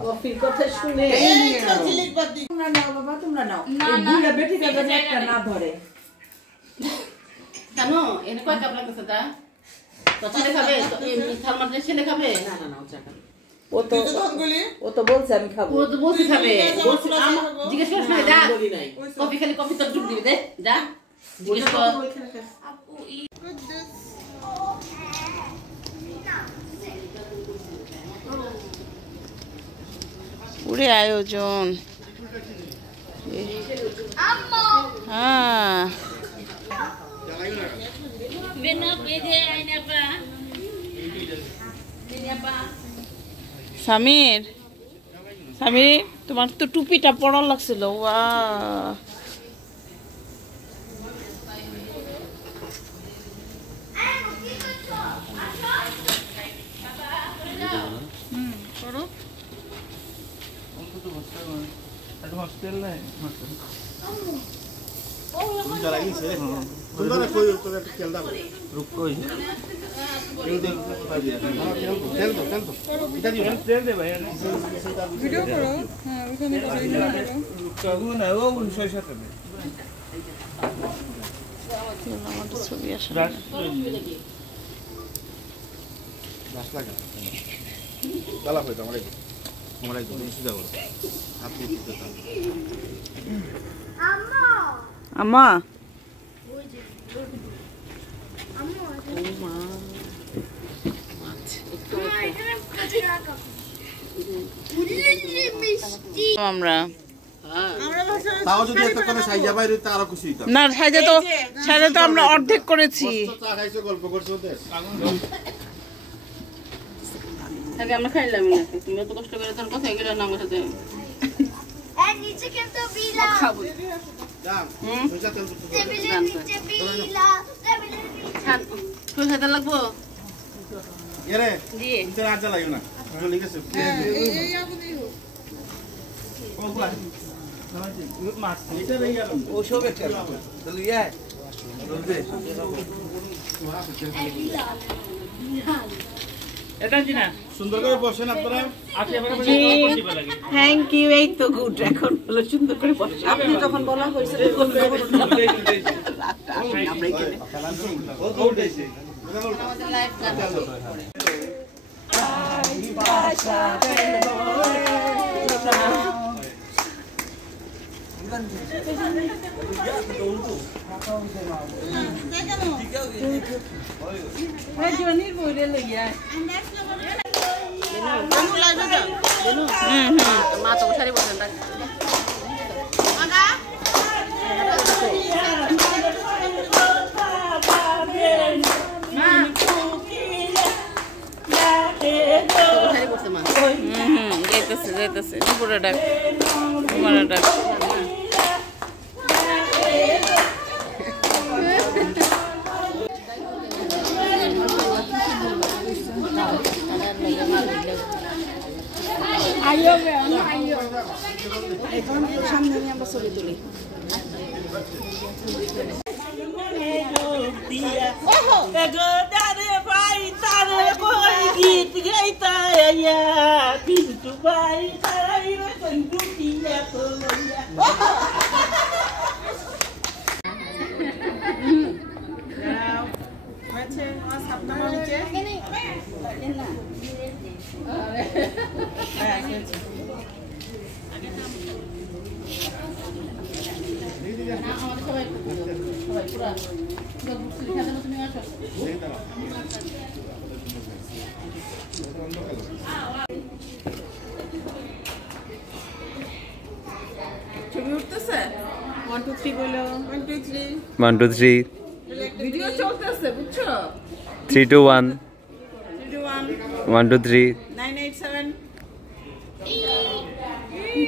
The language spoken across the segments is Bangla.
কফির কথা শুনে তোমরা নাও বাবা, তোমরা নাও। বুড়া বেটিটা যদি একটা না ধরে কেন এনে কয় কাপ লাগতেছে তা? তো ছেলে খাবে? থার্মাসে ছেলে খাবে? না না না, ও চা খাবে। ও তো বলছে আমি খাবো। ও তো বলছে খাবে। জিজ্ঞেস করিস না, যা। কফি খালি কফি তো ডুব দিবি দে, যা। জিজ্ঞেস কর। পুরে আয়োজন। হ্যাঁ সামির, সামির তোমার তো টুপিটা পড়ার লাগছিল। ওয়াও করো। हॉस्टेल है रुको वीडियो करो। हाँ करो ना वो 1907 में ছবি আসে গাছ লাগা গালা হইতো আমরা একদম সুজা করো হাত দিতে দাও আম্মা আম্মা আমরা তাও যদি এত করে সাইজা বাইরে তো আরো খুশি হইতাম না। সাইজা তো আমরা অর্ধেক করেছি। চা খাইছো গল্প করছো ওদের আগে আমরা খাইলাম না, তুমি তো কষ্ট করে তোর কথা গেল না আমার সাথে। এই নিচে কিন্তু বিলা খাবো দাম পয়সা তেল দুটো টেবিলের নিচে বিলা টেবিলের নিচে তোর সাথে লাগবো এরে জি তোর আজ লাগে না চলে গেছে এই আপনি ও বাবা মাছ এটা নেই আর ও সবে চল চল ইয়া বলবে এটা কি না সুন্দর করে বসেন আপনারা থ্যাংক ইউ। এই তো গুড, এখন হলো সুন্দর করে বসে। আপনি যখন বলা হয়েছে আমরা এখানে আমাদের লাইভ গান মা তো সারি বসেন যাইতেছে যাইতেছে পুরো ডাক তোমার ডাক। এখন সামনে নিয়ে আমরা ছবি তুলি। ছবি উঠতেছে 1 2 3 বলো 1 2 3 1 2 3 ভিডিও চলতেছে বুঝছো 3 2 1 3 2 1 1 2 3 987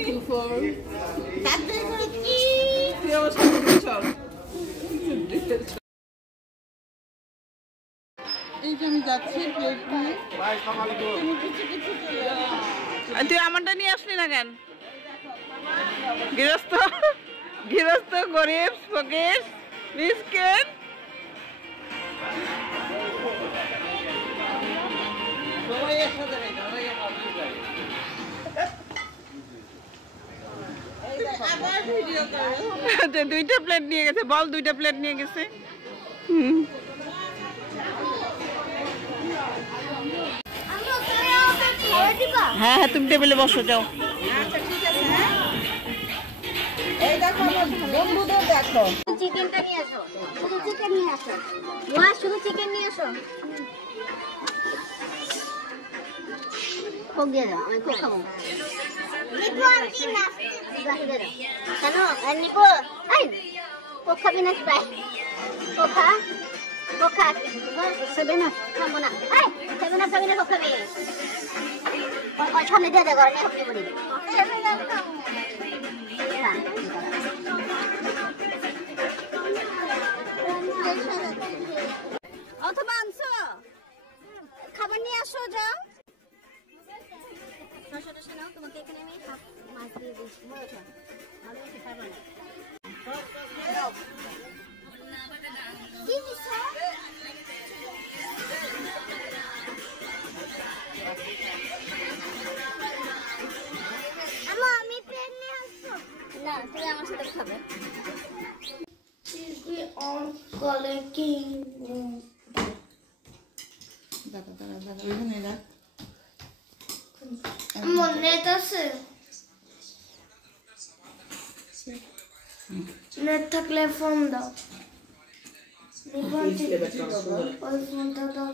2 4 তাতে করে কি কি অবস্থা চল এই যে আমি যাচ্ছি প্লেট নিয়ে। তুই আমারটা নিয়ে আসলি না কেন? গৃহস্থ গৃহস্থ গরিব ফকির মিসকিন সবাই একসাথে দুইটা প্লেট নিয়ে গেছে, বল দুইটা প্লেট নিয়ে গেছে। হ্যাঁ হ্যাঁ, তুমি টেবিলে বসো, যাও। এই দেখো আমার বন্ধুদের দেখো, চিকেনটা নিয়ে আসো, শুধু চিকেন নিয়ে আসো, মা শুধু চিকেন নিয়ে আসো। কোক দিয়ে দাও, আমি কোক খাবো। নিপু আমি না দিয়ে দাও কেন? আর নিপু এই কোক খাবি না? স্প্রাইট কোক খা, কোক খা। সেভেন আপ খাবো না, এই সেভেন আপ খাবি না, কোক খাবি? ওই সামনে দিয়ে দে, ঘরে নিয়ে হোক বলি সেভেন আপ খাবো। অথবা আনছো খাবার নিয়ে আসো, যাও। তোমাকে এখানে আমি মাছ দিয়ে দিচ্ছি, আমি প্লেন নিয়ে আসবো না, তুই আমার সাথে খাবে। নেট আছে, নেট থাকলে ফোন দাও, ওই ফোনটা দাও।